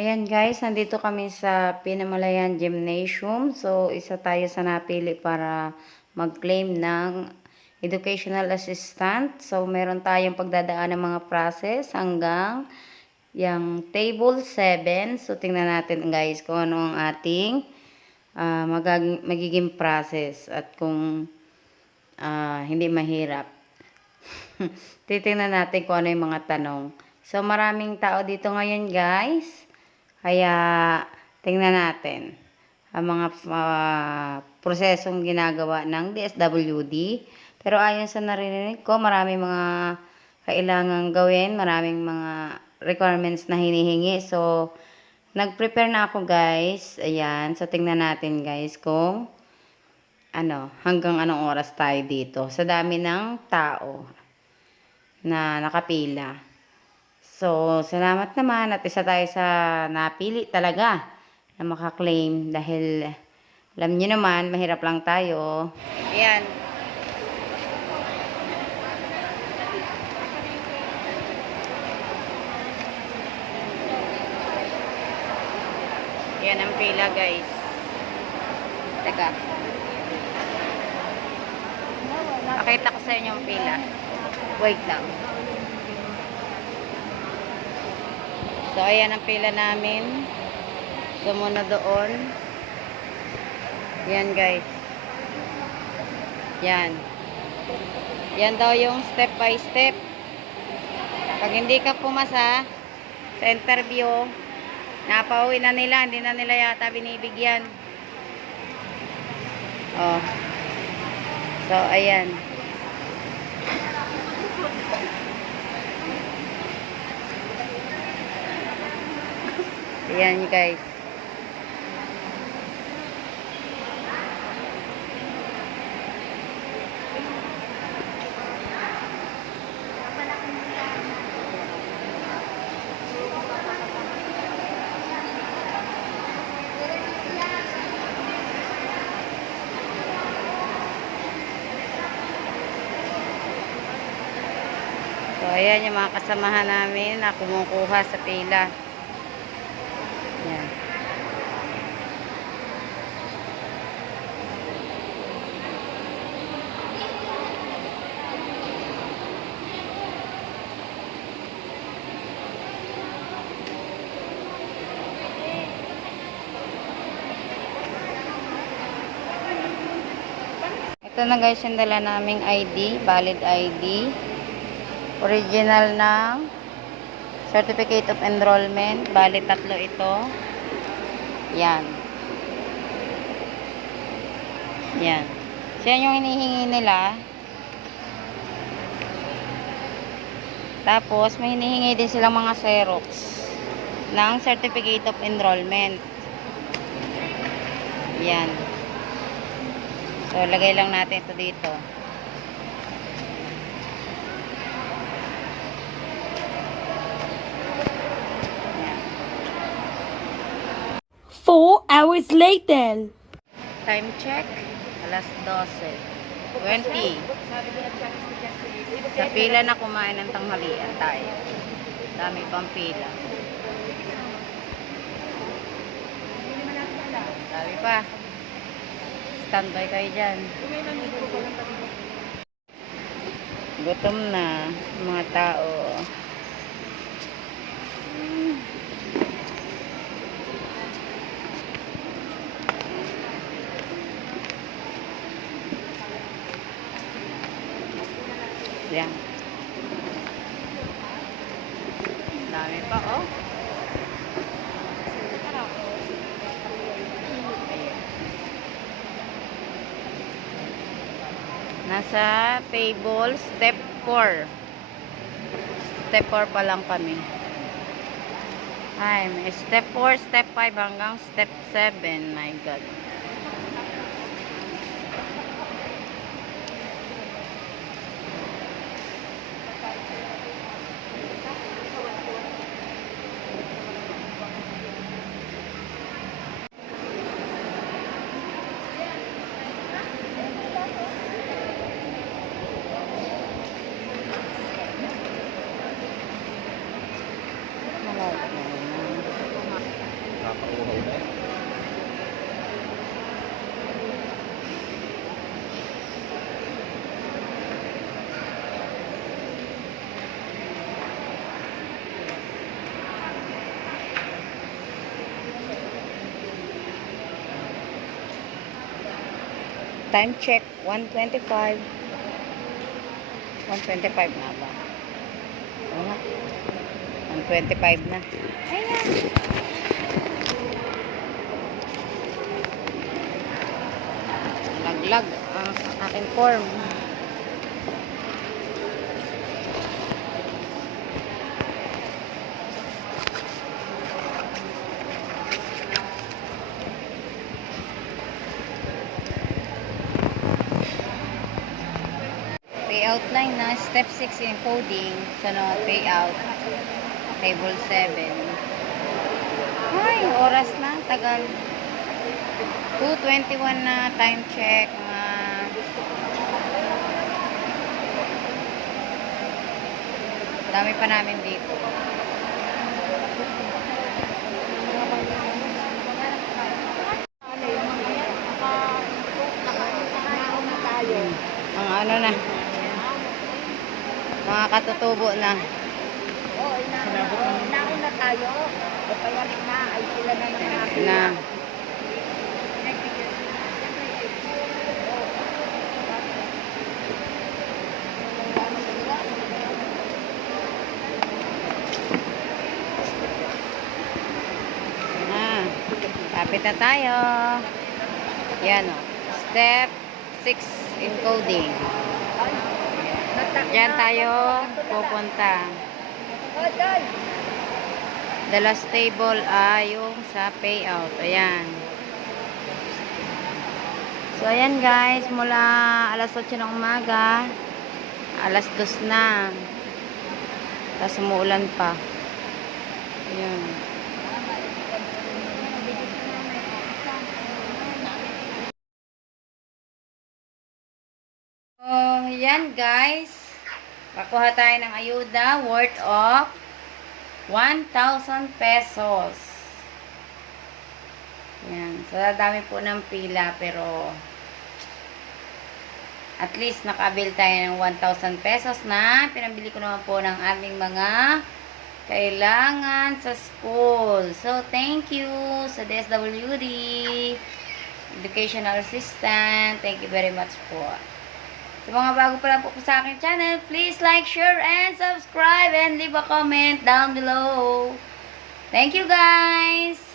Ayan guys, nandito kami sa Pinamalayan Gymnasium. So, isa tayo sa napili para mag-claim ng educational assistant. So, meron tayong pagdadaan ng mga process hanggang yung table 7. So, tingnan natin guys kung ano ang ating magiging process at kung hindi mahirap. Titingnan natin kung ano yung mga tanong. So, maraming tao dito ngayon guys. Kaya, tingnan natin ang mga prosesong ginagawa ng DSWD. Pero ayon sa narinig ko, maraming mga kailangang gawin, maraming mga requirements na hinihingi. So, nag-prepare na ako guys. Ayan, so tingnan natin guys kung hanggang anong oras tayo dito. Sa dami ng tao na nakapila. So, salamat naman at isa tayo sa napili talaga na makaklaim dahil alam nyo naman, mahirap lang tayo. Ayan. Ayan ang pila guys. Teka. Pakita ko sa inyo ang pila. Wait lang. So, ayan ang pila namin. Sumunod doon. Yan, guys. Yan. Yan daw yung step by step. Pag hindi ka pumasa sa interview, napauwi na nila. Hindi na nila yata binibigyan. Oh. So, ayan. Ayan guys. So ayan yung mga kasamahan namin na kumukuha sa pila. Ayan. Ito na guys yung dala naming ID, valid ID. Original ng Certificate of Enrollment. Valid 3 ito. Yan. Yan. So yan yung hinihingi nila. Tapos may hinihingi din silang mga Xerox ng Certificate of Enrollment. Yan. So lagay lang natin ito dito. 4 hours later. Time check. Alas 12:20. Sa pila na kumain ng tanghalian tayo. Dami pang pila. Dami pa. Standby kayo dyan. Gutom na mga tao. Yan. Dami pa, oh. Ayan. Nasa table step 4. Step 4 pa lang kami. Ay, may step 4, step 5 hanggang step 7. My God. Nakakauhaw na yan. Time check, 1:25. 1:25 na ba? Oo nga. 1:25 na. Ayan. Laglag ang aking form. Payout line na, step 6 encoding, sunod payout, table 7. Ay, oras na, tagal. 2:21 na, time check, dami pa namin dito. Mga ano na, mga katutubo na. Oo, nauna tayo. O kaya na, ay sila na naman. Na. Kapit na tayo. Yan o. Step 6 encoding. Diyan tayo pupunta. The last table ay yung sa payout. Ayan. So, ayan guys. Mula alas 8 ng umaga, alas 2 na. Tapos umuulan pa. Ayan. So, yan guys. Pakuha tayo ng ayuda worth of 1,000 pesos. Yan. So, dami po ng pila pero at least nakabil tayo ng 1,000 pesos na pinambili ko naman po ng aming mga kailangan sa school. So, thank you sa DSWD Educational Assistant. Thank you very much po. Sa mga bago pa lang po sa aking channel, please like, share, and subscribe, and leave a comment down below. Thank you guys!